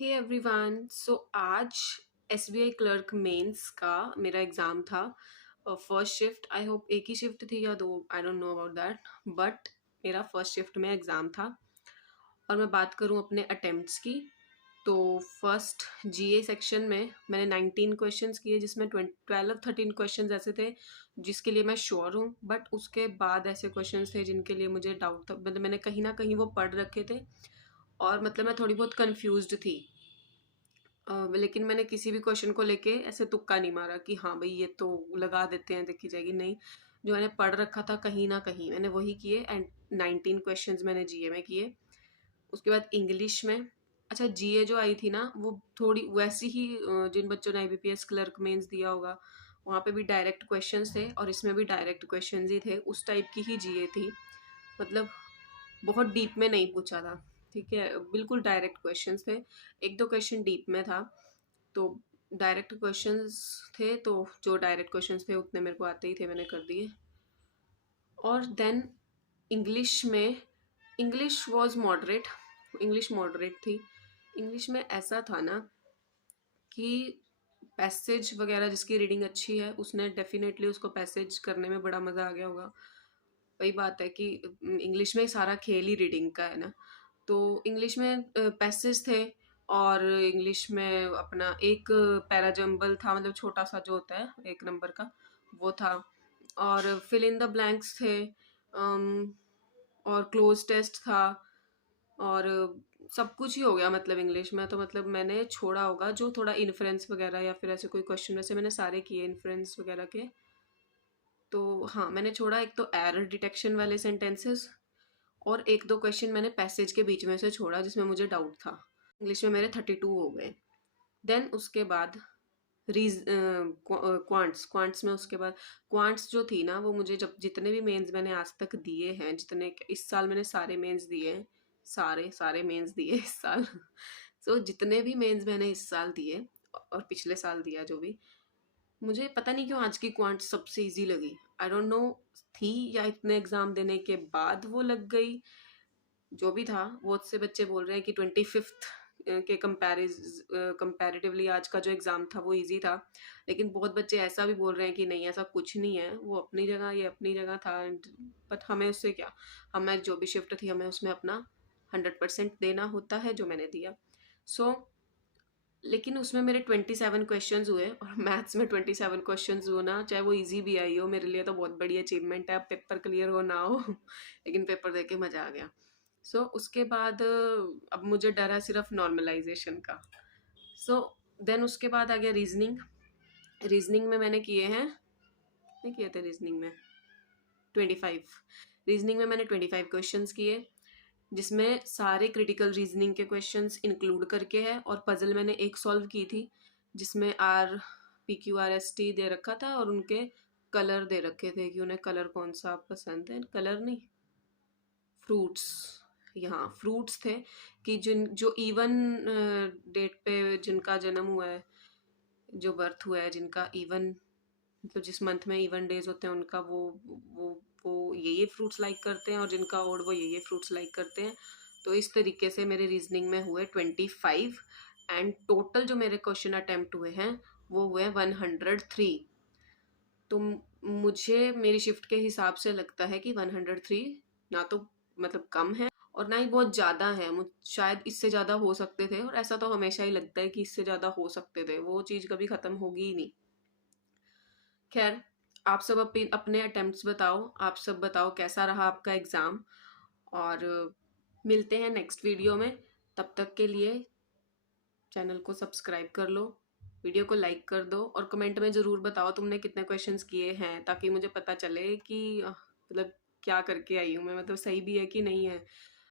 Hey everyone. सो आज SBI clerk mains का मेरा एग्ज़ाम था। फर्स्ट शिफ्ट, आई होप एक ही शिफ्ट थी या दो, I don't know about that, but मेरा फर्स्ट शिफ्ट में एग्ज़ाम था। और मैं बात करूं अपने अटेम्प्ट्स की, तो फर्स्ट जीए सेक्शन में मैंने 19 क्वेश्चंस किए, जिसमें 12-13 क्वेश्चंस ऐसे थे जिसके लिए मैं श्योर हूँ, बट उसके बाद ऐसे क्वेश्चंस थे जिनके लिए मुझे डाउट था। मतलब मैंने कहीं ना कहीं वो पढ़ रखे थे और मतलब मैं थोड़ी बहुत कंफ्यूज्ड थी। लेकिन मैंने किसी भी क्वेश्चन को लेके ऐसे तुक्का नहीं मारा कि हाँ भाई ये तो लगा देते हैं, देखी जाएगी। नहीं, जो मैंने पढ़ रखा था कहीं ना कहीं मैंने वही किए। एंड 19 क्वेश्चंस मैंने जीए में किए। उसके बाद इंग्लिश में, अच्छा जीए जो आई थी ना वो थोड़ी वैसी ही, जिन बच्चों ने आईबीपीएस क्लर्क मेंस दिया होगा वहाँ पे भी डायरेक्ट क्वेश्चंस थे और इसमें भी डायरेक्ट क्वेश्चंस ही थे, उस टाइप की ही जीए थी। मतलब बहुत डीप में नहीं पूछा था, ठीक है, बिल्कुल डायरेक्ट क्वेश्चंस थे। एक दो क्वेश्चन डीप में था, तो डायरेक्ट क्वेश्चंस थे, तो जो डायरेक्ट क्वेश्चंस थे उतने मेरे को आते ही थे, मैंने कर दिए। और देन इंग्लिश में, English was moderate, English moderate थी। इंग्लिश में ऐसा था ना कि पैसेज वगैरह जिसकी रीडिंग अच्छी है उसने डेफिनेटली, उसको पैसेज करने में बड़ा मज़ा आ गया होगा। वही बात है कि इंग्लिश में सारा खेल ही रीडिंग का है ना। तो इंग्लिश में पैसेज थे और इंग्लिश में अपना एक पैराजम्बल था, मतलब छोटा सा जो होता है एक नंबर का, वो था। और फिल इन द ब्लैंक्स थे, और क्लोज टेस्ट था, और सब कुछ ही हो गया मतलब इंग्लिश में। तो मतलब मैंने छोड़ा होगा जो थोड़ा इन्फ्रेंस वगैरह या फिर ऐसे कोई क्वेश्चन, वैसे मैंने सारे किए इन्फ्रेंस वगैरह के। तो हाँ, मैंने छोड़ा एक तो एरर डिटेक्शन वाले सेंटेंसेस, और एक दो क्वेश्चन मैंने पैसेज के बीच में से छोड़ा जिसमें मुझे डाउट था। इंग्लिश में मेरे 32 हो गए। देन उसके बाद रीज क्वांट्स, क्वांट्स में उसके बाद क्वांट्स जो थी ना, वो मुझे जब जितने भी मेंस मैंने आज तक दिए हैं, जितने इस साल मैंने सारे मेंस दिए हैं, सारे सारे मेंस दिए इस साल सो जितने भी मेंस मैंने इस साल दिए और पिछले साल दिया जो भी, मुझे पता नहीं क्यों आज की क्वांट सबसे इजी लगी। आई डोंट नो, थी या इतने एग्जाम देने के बाद वो लग गई, जो भी था। बहुत से बच्चे बोल रहे हैं कि 25th के कंपैरेटिवली आज का जो एग्ज़ाम था वो इजी था, लेकिन बहुत बच्चे ऐसा भी बोल रहे हैं कि नहीं ऐसा कुछ नहीं है, वो अपनी जगह, ये अपनी जगह था। बट हमें उससे क्या, हमें जो भी शिफ्ट थी हमें उसमें अपना 100% देना होता है, जो मैंने दिया। सो लेकिन उसमें मेरे 27 क्वेश्चंस हुए, और मैथ्स में 27 क्वेश्चंस होना, चाहे वो इजी भी आई हो, मेरे लिए तो बहुत बड़ी अचीवमेंट है। अब पेपर क्लियर हो ना हो लेकिन पेपर दे के मज़ा आ गया। उसके बाद अब मुझे डर है सिर्फ नॉर्मलाइजेशन का। सो देन उसके बाद आ गया रीजनिंग। रीजनिंग में मैंने किए हैं, कितने किए थे रीजनिंग में, 25। रीजनिंग में मैंने 25 क्वेश्चंस किए, जिसमें सारे क्रिटिकल रीजनिंग के क्वेश्चंस इंक्लूड करके है, और पजल मैंने एक सॉल्व की थी जिसमें RPQRST दे रखा था और उनके कलर दे रखे थे कि उन्हें कलर कौन सा पसंद है, कलर नहीं, फ्रूट्स, यहाँ फ्रूट्स थे कि जिन जो इवन डेट पे जिनका जन्म हुआ है, जो बर्थ हुआ है, जिनका इवन, मतलब जिस मंथ में इवन डेज होते हैं उनका वो वो ये फ्रूट्स लाइक करते हैं, और जिनका ओड वो ये फ्रूट्स लाइक करते हैं। तो इस तरीके से मेरे रीजनिंग में हुए 25, एंड टोटल जो मेरे क्वेश्चन अटेम्प्ट हुए हैं वो हुए 103। तो मुझे मेरी शिफ्ट के हिसाब से लगता है कि 103 ना तो मतलब कम है और ना ही बहुत ज़्यादा है। मुझ शायद इससे ज़्यादा हो सकते थे, और ऐसा तो हमेशा ही लगता है कि इससे ज़्यादा हो सकते थे, वो चीज़ कभी ख़त्म होगी ही नहीं। खैर, आप सब अपने अटेम्प्ट्स बताओ, आप सब बताओ कैसा रहा आपका एग्ज़ाम, और मिलते हैं नेक्स्ट वीडियो में। तब तक के लिए चैनल को सब्सक्राइब कर लो, वीडियो को लाइक कर दो, और कमेंट में ज़रूर बताओ तुमने कितने क्वेश्चंस किए हैं, ताकि मुझे पता चले कि मतलब क्या करके आई हूँ मैं, मतलब सही भी है कि नहीं है।